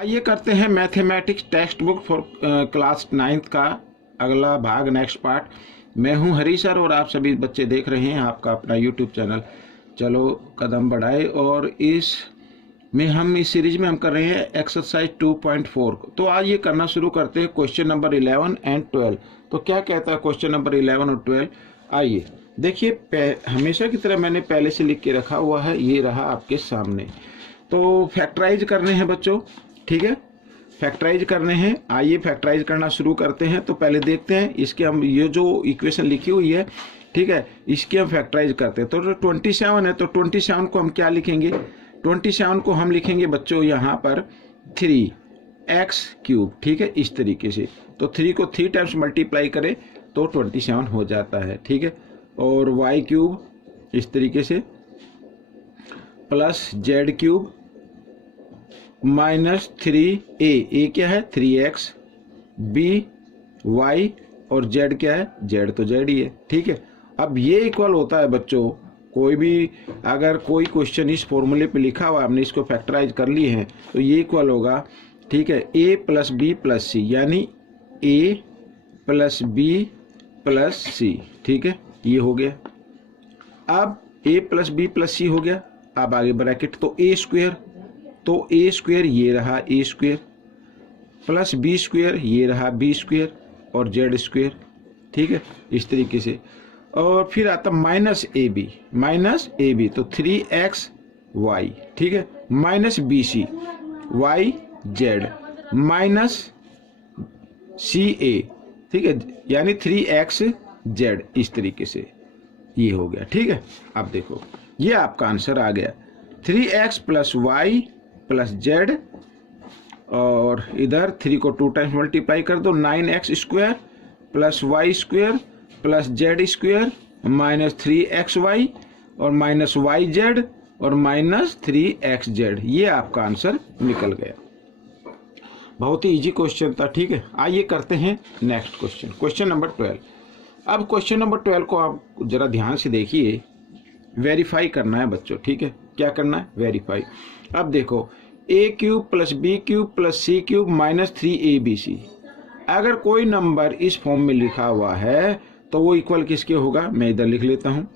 आइए करते हैं mathematics text book for class 9th का अगला भाग, नेक्स्ट पार्ट। मैं हूं हरी सर और आप सभी बच्चे देख रहे हैं आपका अपना यूट्यूब चैनल चलो कदम बढ़ाए। और इस सीरीज में हम कर रहे हैं एक्सरसाइज 2.4। तो आज ये करना शुरू करते हैं क्वेश्चन नंबर 11 एंड 12। तो क्या कहता है क्वेश्चन नंबर 11 और 12? आइए देखिए, हमेशा की तरह मैंने पहले से लिख के रखा हुआ है, ये रहा आपके सामने। तो फैक्टराइज करने हैं बच्चों, ठीक है, फैक्टराइज करने हैं। आइए फैक्टराइज करना शुरू करते हैं। तो पहले देखते हैं इसके, हम ये जो इक्वेशन लिखी हुई है, ठीक है, इसके हम फैक्टराइज करते हैं। तो 27 है, तो 27 को हम क्या लिखेंगे? 27 को हम लिखेंगे बच्चों यहाँ पर 3x³, ठीक है, इस तरीके से। तो 3 को 3 टाइम्स मल्टीप्लाई करें तो 27 हो जाता है, ठीक है। और y³ इस तरीके से प्लस z³ माइनस 3a क्या है 3x, b y और z क्या है, z तो z ही है, ठीक है। अब ये इक्वल होता है बच्चों, कोई भी अगर कोई क्वेश्चन इस फॉर्मूले पे लिखा हुआ, हमने इसको फैक्टराइज कर लिए हैं, तो ये इक्वल होगा, ठीक है, a plus b plus c, यानी a plus b plus c, ठीक है, ये हो गया। अब a plus b plus c हो गया। अब आगे ब्रैकेट, तो a², तो a² ये रहा a² प्लस b² ये रहा b² और z², ठीक है, इस तरीके से। और फिर आता माइनस ab, तो 3xy, ठीक है, minus bc yz minus ca, ठीक है, यानी 3xz, इस तरीके से ये हो गया, ठीक है। अब देखो ये आपका आंसर आ गया, 3x plus y plus z, और इधर 3 को 2 टाइम्स मल्टीप्लाई कर दो, 9x² plus y² plus z² minus 3xy और माइनस yz और माइनस 3xz, ये आपका आंसर निकल गया। बहुत ही इजी क्वेश्चन था, ठीक है। आइए करते हैं नेक्स्ट क्वेश्चन, क्वेश्चन नंबर 12। अब क्वेश्चन नंबर 12 को आप जरा ध्यान से देखिए, वेरीफाई करना है बच्चों, ठीक है। क्या करना है? वेरीफाई। अब देखो a³ plus b³ plus c³ minus 3abc, अगर कोई नंबर इस फॉर्म में लिखा हुआ है तो वो इक्वल किसके होगा? मैं इधर लिख लेता हूँ,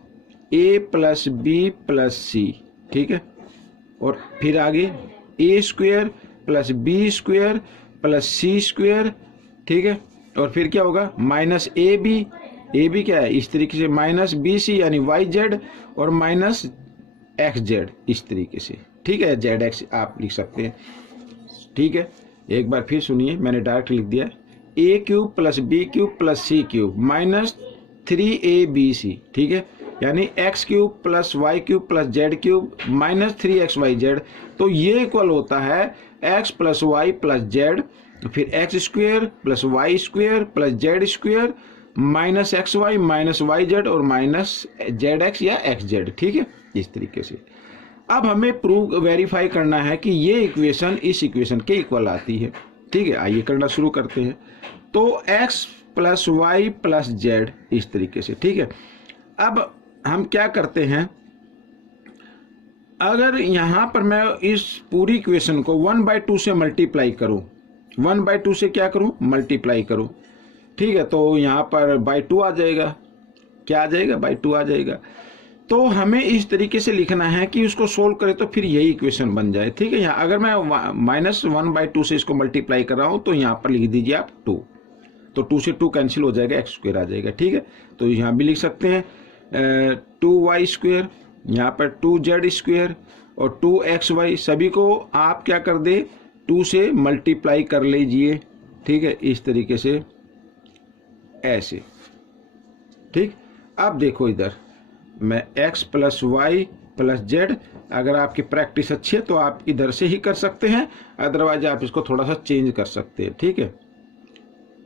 a plus b plus c, ठीक है, और फिर आगे a² plus b² plus c², ठीक है, और फिर क्या होगा? माइनस ab क्या है? इस तरीके से माइनस bc यानी yz और माइनस xz, इस तरीके से, ठीक है, zx आप लिख सकते हैं, ठीक है। एक बार फिर सुनिए, मैंने डायरेक्ट लिख दिया, a³ plus b³ plus c³ minus 3abc, ठीक है, यानी x³ plus y³ plus z³ minus 3xyz। तो ये इक्वल होता है x plus y plus z, फिर x² plus y² plus z² minus xy minus yz और माइनस zx या xz, ठीक है, इस तरीके से। अब हमें प्रूव वेरीफाई करना है कि ये इक्वेशन इस इक्वेशन के इक्वल आती है, ठीक है। आइए करना शुरू करते हैं। तो x plus y plus z, इस तरीके से, ठीक है। अब हम क्या करते हैं, अगर यहाँ पर मैं इस पूरी इक्वेशन को 1/2 से मल्टीप्लाई करूँ, 1/2 से क्या करूँ? मल्टीप्लाई करूँ, ठीक है, तो यहाँ पर बाई 2 आ जाएगा। क्या आ जाएगा? बाई 2 आ जाएगा। तो हमें इस तरीके से लिखना है कि उसको सोल्व करें तो फिर यही इक्वेशन बन जाए, ठीक है। यहाँ अगर मैं -1/2 से इसको मल्टीप्लाई कर रहा हूँ तो यहाँ पर लिख दीजिए आप 2, तो 2 से 2 कैंसिल हो जाएगा, x² आ जाएगा, ठीक है। तो यहाँ भी लिख सकते हैं 2y², यहाँ पर 2z² और 2xy, सभी को आप क्या कर दे 2 से मल्टीप्लाई कर लीजिए, ठीक है, इस तरीके से, ऐसे, ठीक। अब देखो इधर मैं x plus y plus z, अगर आपकी प्रैक्टिस अच्छी है तो आप इधर से ही कर सकते हैं, अदरवाइज आप इसको थोड़ा सा चेंज कर सकते हैं, ठीक है,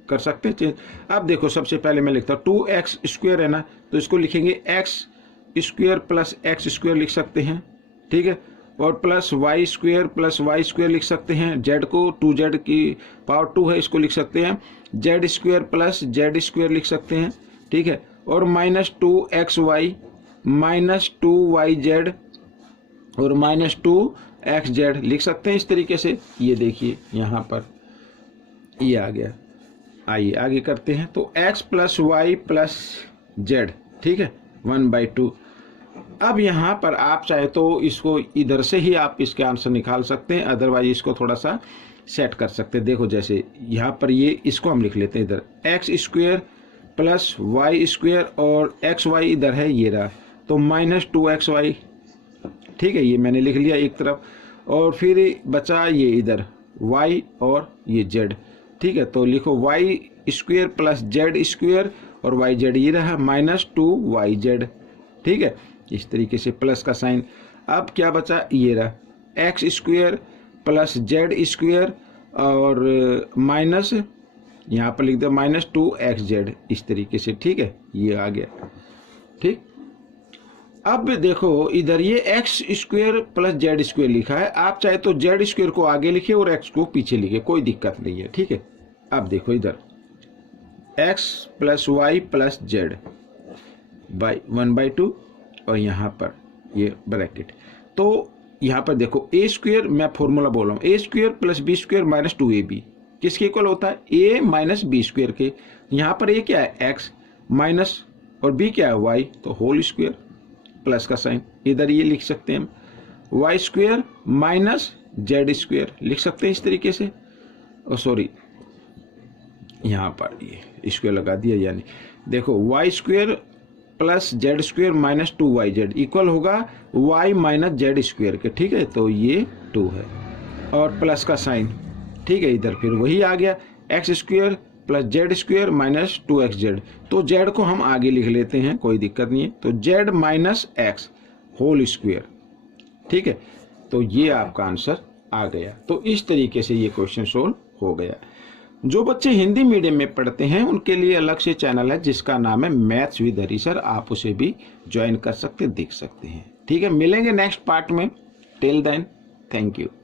कर सकते हैं चेंज। अब देखो सबसे पहले मैं लिखता हूँ 2x² है ना, तो इसको लिखेंगे x² प्लस x² लिख सकते हैं, ठीक है, और प्लस y² लिख सकते हैं, z को 2z की पावर 2 है, इसको लिख सकते हैं, z² प्लस z² लिख सकते हैं, ठीक है, और माइनस 2xy माइनस 2yz और माइनस 2 एक्स जेड लिख सकते हैं इस तरीके से। ये देखिए यहाँ पर ये आ गया। आइए आगे करते हैं। तो x plus y plus z, ठीक है, 1/2। अब यहाँ पर आप चाहे तो इसको इधर से ही आप इसके आंसर निकाल सकते हैं, अदरवाइज इसको थोड़ा सा सेट कर सकते हैं। देखो जैसे यहाँ पर ये इसको हम लिख लेते हैं इधर x square plus y square और एक्स वाई इधर है ये रहा, तो -2xy, ठीक है, ये मैंने लिख लिया एक तरफ। और फिर बचा ये इधर y और ये z, ठीक है, तो लिखो y square plus z square और वाई जेड ये रहा -2yz, ठीक है, इस तरीके से प्लस का साइन। अब क्या बचा, ये रहा x square plus z square और माइनस यहाँ पर लिख दो -2xz इस तरीके से, ठीक है, ये आ गया। ठीक, अब देखो इधर ये x square plus z square लिखा है, आप चाहे तो जेड स्क्वेयर को आगे लिखिए और एक्स को पीछे लिखिए, कोई दिक्कत नहीं है, ठीक है। अब देखो इधर x plus y plus z by 1/2 और यहाँ पर ये ब्रैकेट। तो यहाँ पर देखो ए स्क्वेयर, मैं फॉर्मूला बोल रहा हूँ, A square plus B square -2ab किसके इक्वल होता है, a माइनस बी स्क्वेयर के। यहाँ पर a क्या है x माइनस और b क्या है y, तो होल स्क्वेयर प्लस का साइन, इधर ये लिख सकते हैं हम y square minus z square लिख सकते हैं इस तरीके से। और सॉरी यहाँ पर ये स्क्वेयर लगा दिया, यानी देखो y square plus z square -2yz equal होगा y माइनस जेड स्क्वेयर के, ठीक है, तो ये 2 है और प्लस का साइन, ठीक है, इधर फिर वही आ गया x square plus z square -2xz, तो जेड को हम आगे लिख लेते हैं, कोई दिक्कत नहीं है, तो z minus x whole square, ठीक है, तो ये आपका आंसर आ गया। तो इस तरीके से ये क्वेश्चन सोल्व हो गया। जो बच्चे हिंदी मीडियम में पढ़ते हैं उनके लिए अलग से चैनल है जिसका नाम है मैथ्स विद हरी सर, आप उसे भी ज्वाइन कर सकते, देख सकते हैं, ठीक है। मिलेंगे नेक्स्ट पार्ट में, टिल देन थैंक यू।